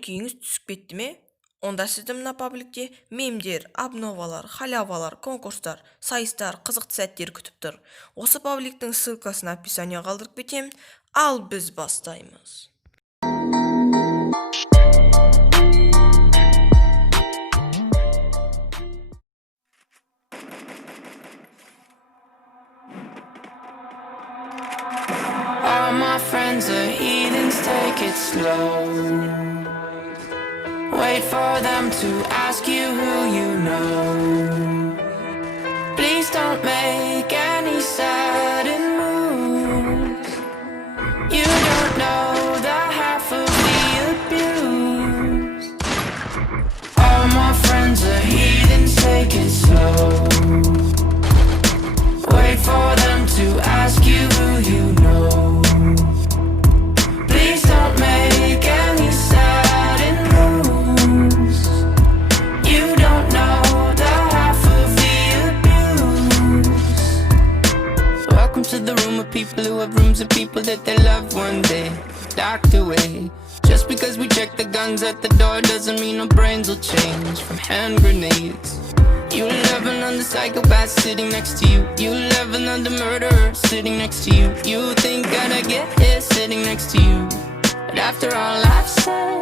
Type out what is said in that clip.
Күйіңіз түсіп кетті ме? Онда сізді мына пабликте мемдер, обновалар, халявалар, конкурстар, сайыстар, қызықты сәттер күтіп тұр. Осы пабликтің ссылкасын описание қалдырып кетем, ал біз бастаймыз. All my friends are heathens, take it slow. Wait for them to ask you who you know. Please don't make any sudden moves. You don't know the half of the abuse. All my friends are heathens, take it slow. Wait for them to ask you who you know. Please don't make any sudden moves. You don't know the half of the abuse. Welcome to the room of people who have rooms of people that they love one day docked away. Just because we check the guns at the door doesn't mean our brains will change from hand grenades. You love another psychopath sitting next to you. You love another murderer sitting next to you. You think I'd get here sitting next to you. But after all I've said,